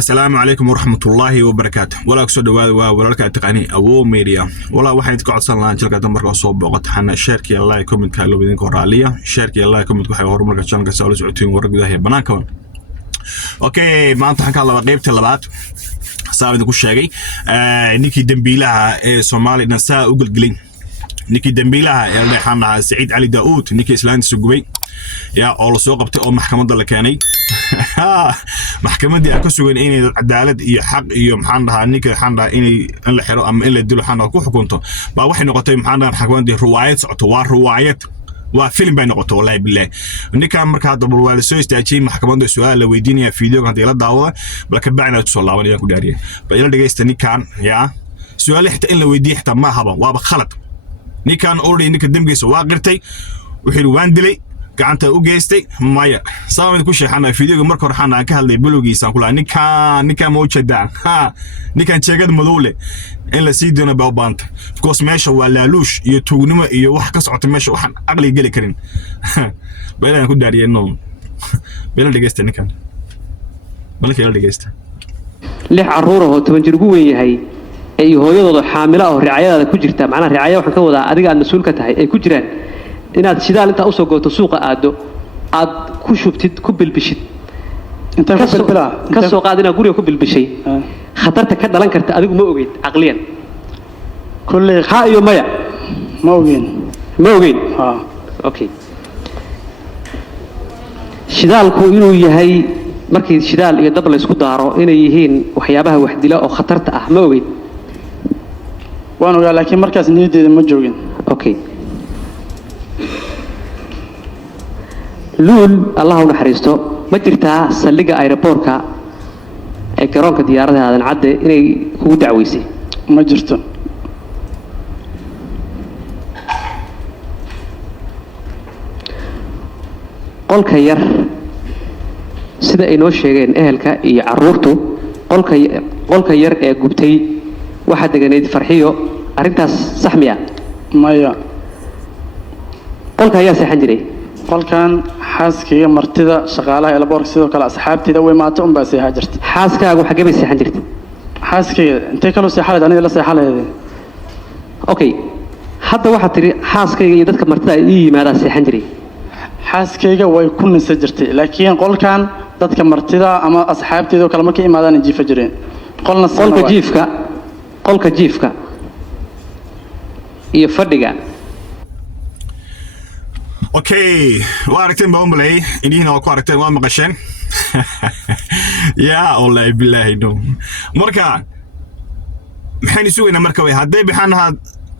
السلام عليكم ورحمة الله وبركاته. ولا أقصد ولا تقني أو ميديا ولا واحد يتقعد صلنا شركة دمر صوب وقت حنا شركة الله يكون كله بدين كورالية شركة الله يكون كحي ورمرك عشان كسؤال سعودين ورق ده بناكون. أوكي ما أنت حكى الله غيبت اللبات صار كل شيء نيكي دمبيلها سومالي نساء وقل قلين نيكي دمبيلها اللي حنا سعيد علي داود نيكي إسلام سجوي يا الله سوق بتأو محكمة الله كاني محكمة دي أكسوين إني عدالة حق يوم حنا نيكي حنا إني اللي حرام أم اللي دلو حنا كوح كنتو بواحد نقطة حنا محكمة دي روايات تعتبر روايات وفيلم بين نقطة والله بالله نيكي أمرك هذا بالوالد سويس تأتي محكمة دي سؤال لو يديني فيديو كان تيلا دعوة لكن بعنا تصل الله وليا كدارية بيلا دقيقة نيكي كان يا سؤال حتى إن لو يدي حتى ما هبا وابا خلط نيكي كان أوري نيكي دمجي سوا قرتي وحلوان دلي gacanta u geystay maya sababta ku sheexana fiidiyoga marka hore xana ka hadlay bilowgiisa kula ninka ma ujeedaan ninkan jeegad madoole in la sii doono baabanta because meesha waa laaluush iyo tuugnimo iyo wax ka socota meesha waxaan aqli gali karin baylaan ku daariyeenno baylaan dhageysta ninkan balka la dhageysta lix caruur oo 10 jir ugu weyn yahay ay hooyadooda xaamila oo ricaayada ku jirta macna ricaayada waxaan ka wadaa adiga aad mas'uul ka tahay ay ku jiraan inaad shidaal inta u soo gooto suuqa aado aad ku shubtid ku bilbishid inta ka bilbila ka soo qaadina guriga ku bilbishay khatarta ka dhalan karta adigu ma ogeyd aqliyan kulli ha iyo maya ma ogeyn ha okay shidaalku inuu yahay markii shidaal iyo dab la isku daaro inay yihiin waxyaabaha wax dila oo khatarta ah ma ogeyd waan ogaa laakiin markaas niyadeeda ma joogin okay لول الله ونحرسته ما جرتها سلقة أيربوركا كرونك ديارها هذا العدة إني هو دعويسي ما جرته قل كير سيدا إنو شيئين أهلك يعرورتو قل كير قبتي واحد جنيد فرحيو أرنتاس سحمية مايا قل كير سحنجري qolkan xaaskiga martida shaqaalaha ee laboorka sidoo kale asxaabtida way maato un baa seexa jirta xaaskaagu xagee bay seexan jirtay xaaskiga intee kale seexaleed aniga la seexaleed okay hadda waxa tiri xaaskayga iyo dadka martida ay yimaadaan seexan jiray xaaskayga way ku nisa jirtay laakiin qolkan dadka martida ama asxaabtida kale markay imaadaan jiifa jireen qolka jiifka iyo fadhiga اوكي واركتين بومبلي انينا وكاركتين وما قشن يا والله بالله نو مركا محن سوينا مركا وي هدي بحان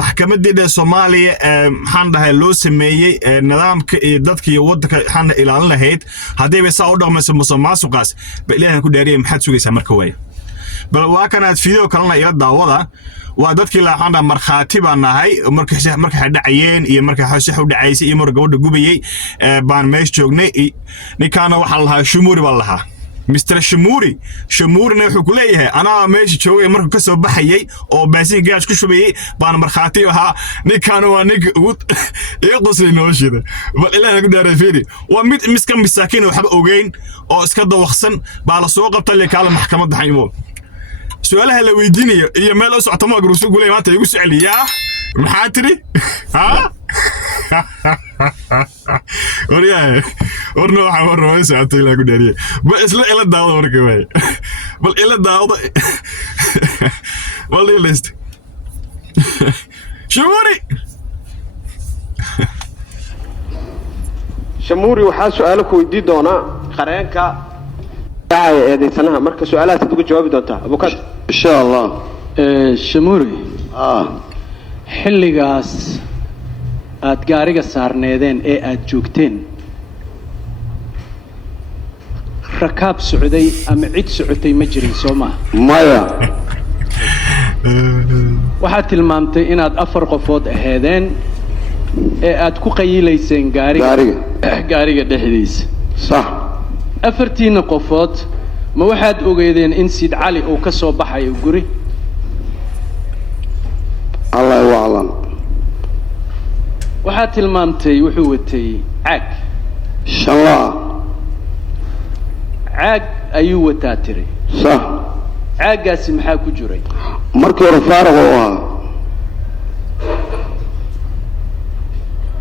maxkamadda Soomaaliya maxaan dhahay loo sameeyay nidaamka dadka iyo wadanka xan ilaalin lahayd hadii bay saa u dhaqmayso musuqmaasuqaas ba ilaahay ku dhaariyay maxad sugaysaa marka way bal waa kanaad fiideo kalena ila daawada waa dadkii la xanda marxaati baan nahay marka dhacayeen iyo marka xasax u dhacaysay iyo marka gabadha gubayay baan meesh joognay ninkaana waxa la lahaa Shumuri baa lahaa Mr. Shumuri wuxuu ku leeyahay anaa meesh joogay marka ka soo baxayay oo baasiin gaas ku shubayay baan marxaati ahaa ninkaana waa nig iyo qosay nooshida bal ilaahay ku daaray fiiri waa mid miska masaakiin waxba ogeyn oo iska dawaqsan baa la soo qabtay leekaal maxkamadda xaymo سؤالها لو يديني هي ما لو سعت ما قروس يقول لي ما تيجي سؤالي يا محاتري ها وريا ورنو حمر ما سعت لا قدري بس لا إلا داود وركبي بل إلا داود والله ليست شموري وحاس سؤالك ويدي دونا قرينك سنها مركز سؤالات تقول جواب دونتا أبو كات إن شاء الله شموري حلقاس أتقاريق سارنيدين أتجوكتين ركاب سعودي أم عيد سعودي مجري سوما مايا waxaad tilmaamtay inaad afar qofood ahaydeen ee aad ku qayilayseen gaariga dhexdiisa صح afartiina qofood ma waxaad ogeedeen in Sid Cali uu ka soo baxayo guri الله يعلم waxaad tilmaamtay wuxuu watay caag inshallah caag ayuu wataa tiri صح caagaasi maxaa ku jiray markii hore faaruq oo ahaa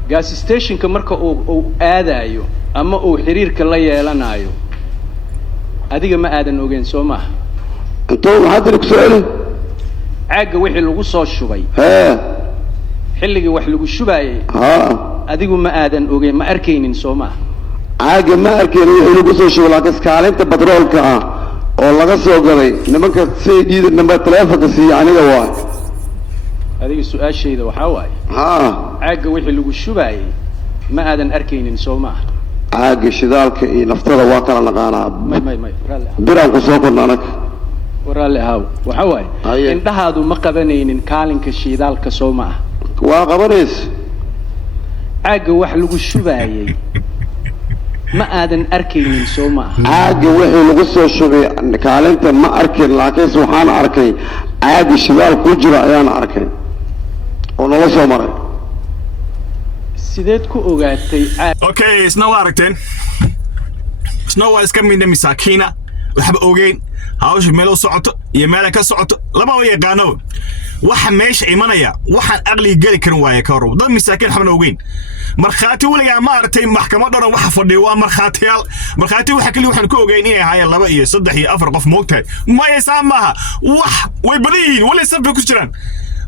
gas stationka marka uu aadayo ama uu xiriirka la yeelanayo adiga ma aadan ogeyn soo maaha intuu maxaad tiri ku su'aali caaga wixii lagu soo shubay xilligii wax lagu shubayay adigu ma aadan ogeyn ma arkaynin soo maaha caaga ma arkaynin wixii lagu soo shubay laakiin kaalinta batroolka ah oo laga soo galay nimanka si diida number telefonka si aniga waa adiga su'aashayda waxa waaye caaga wixii lagu shubayay ma aadan arkaynin soo maaha caaga shidaalka iyo naftada waa kala naqaanaa may biraan ku soo kornaanag waraale haw waxa waaye indhahaadu ma qabanaynin kaalinka shidaalka soo maaha waa qabanays caaga wax lagu shubayay ma aadan arkaynin soo maaha caaga wixii lagu soo shubay kaalinta ma arkin laakiin waxaan arkay caaga shidaal ku jira ayaan arkay oo nala soo maray sideed ku ogaatay okay isna waa aragteen isna waa iska midna misaakiina waxba ogeyn hawsha meel u socoto iyo meel ka socoto lama yaqaano waxa meesha imanaya waxaan aqli gali karin waaye ka hor dad misaakiin xabna ogeyn markhaati waliga ma aragtay maxkamad dhan waxa fadhiyo waa markhaatiyaal markhaati waxa kaliya waxaan ku ogeyn inay ahaayeen 2 iyo 3 iyo 4 qof moogtahay ma yeesaan maaha wax way badan yihiin wala sabab ku jiraan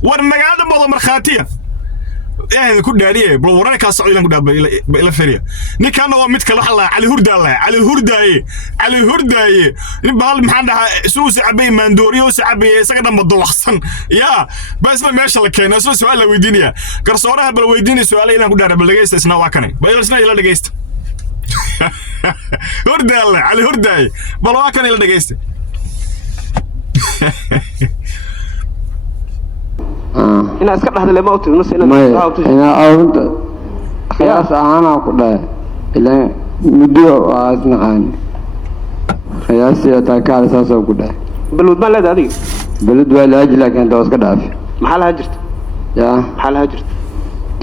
war magaalada bado markhaatiya يعني كل داريه بلورنا كاسو إلى كده إلى فريا نكانوا ومت كلا حلا على على هرداي نبال محنها سوس عبي مندوريو سعبي سكنا مضوحسن يا بس ما ماشي لك كنا سؤال ويدينيا كرسورها بالويديني سؤال إلى كده بالجيست سنا واكني بيلسنا إلى الجيست هرداي على هرداي بالواكن إلى الجيست ina iska dhaxda lama ogtid nus ina awrta qiyaas ahaan ku dhaay ilaa muddo aasnaqaan qiyaasiya taakaal saasoo ku dhaay balud ma leedahay adiga balud waa la ajla kan dawas ka dhaaf maxaa la jirta maxaa la jirta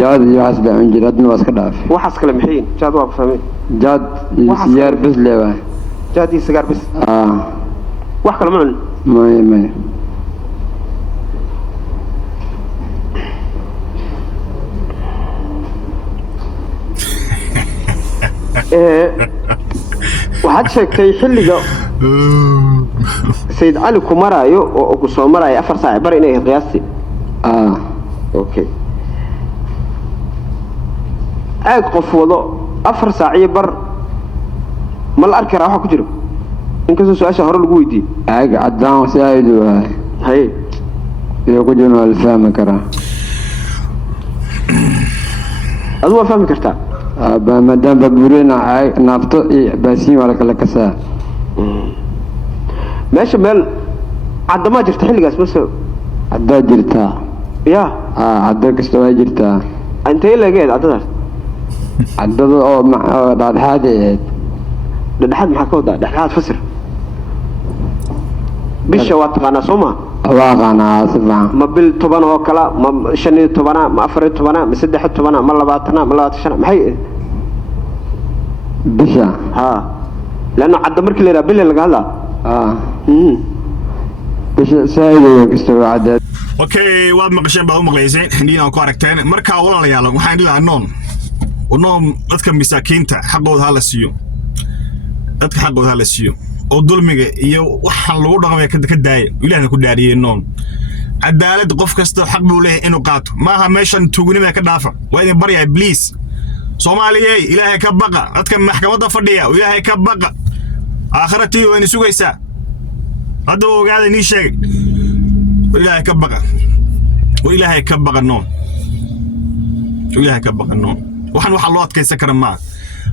jaad iyo hasba aan jiradna was ka dhaaf waxaas kale maxay jaad waa fahmay jaad siyaar bas leeyahay jaad iyo sigaar bas wax kale ma ma waxaad sheegtay xilliga Said Ali ku marayo oo ku soo marayo 4 saac bar inay qiyaastii okay aad qof wado 4 saac iyo bar ma la arkaa waxa ku jiro inkastoo su'aasha hore lagu weydiiyay aag cadaan wasaa'idu hay iyo ku jiro la fahmi karaa adoo fahmi kartaa maadaama baburina naafto iyo baasiin wala kala kasaa meesha meel cadama jirta xilligaas masoo cadda jirta ya cadda kasta way jirtaa intee lageed caddadaas caddada oo dhaadhaad maxaa ka wadaa dhaadhaad fasir bisha waa taqaanaa soo ma waa qanaa sifan ma bil 10 oo kala ma 15 ma 14 ma 13 ma 20 ma 25 maxay bisha لأنه عد مركل إلى بلي اللي قالها بش سايدة كستوى عدد اوكي واد مقشين بقى مقليزين حنينا وكاركتين مركا ولا ليالا waxaan dhigaa noon ونوم dadka masaakiinta xaqooda hala siiyo dadka xaqooda hala siiyo oo dulmiga iyo waxan lagu dhaqmay ka daay Ilaahay ku dhaariyay noon cadaalad qof kasta xaq buu leeyahay inuu qaato maaha meeshan tuugnimo ka dhaafa waa in baryaa please Soomaaliyeey Ilaahay ka baqa dadka maxkamadda fadhiya Ilaahay ka baqa aakhiratii way sugaysaa hadda ogaada ni sheegay Ilaahay ka baqa Ilaahay ka baqa noon Ilaahay ka baqa noon waxaan waxa loo adkaysan kara ma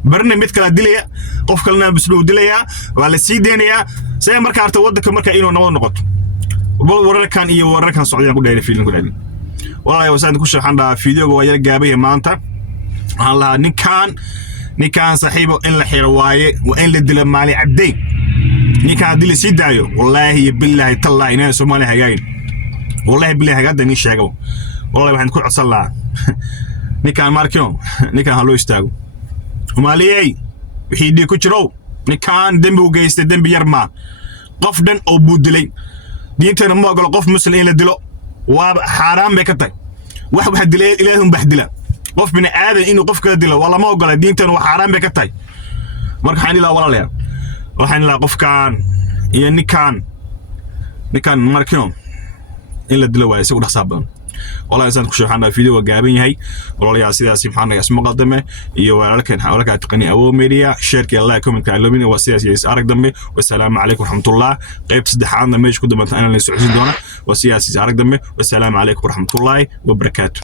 barna mid kala dilaya qof kalena bislu dilaya waa la sii deenaya say marka arta wadanka marka inuu nabad noqoto wararkan iyo wararkan Soomaaliya ku dheeray fiilin ku dheeray wallahi wasaan ku sharaxan dhaa fiidiyoga waa yar gaabay maanta الله نكان صاحبه إن الحير واي وإن للدل مالي عبدين نكان دل سيدايو والله بالله تالله إنا سومالي هايين والله بالله هايين نيشاقو والله بحن كل عصر الله نكان ماركيون نكان هلو يستاقو ومالي بحيدي كترو ninkaan dembi u geystay dembi yar maa qof dhan oo buu dilay diintana ma ogolo qof muslim in la dilo waa xaaraan bay ka tahay wax dilay ilaahum baxdila qof bini aadan inuu qof kala dilo wala ma ogola diintana waa xaaraan bay ka tahay marka waxaan ilaa walaalayaal waxaan ilaa qofkaan iyo ninkaan markino in la dilo waa isagu dhaqsaa badan والله إنسان كشوف حنا فيديو وجابين هاي والله يا سيدي أسيم حنا اسمه قدمه ولكن حولك تقني أبو ميديا شارك الله كومنت كعلميني وسياسي أرك دمي والسلام عليكم ورحمة الله قيب صدحان دمي كده مثلا اللي سعودي دونا وسياسي أرك دمي والسلام عليكم ورحمة الله وبركاته.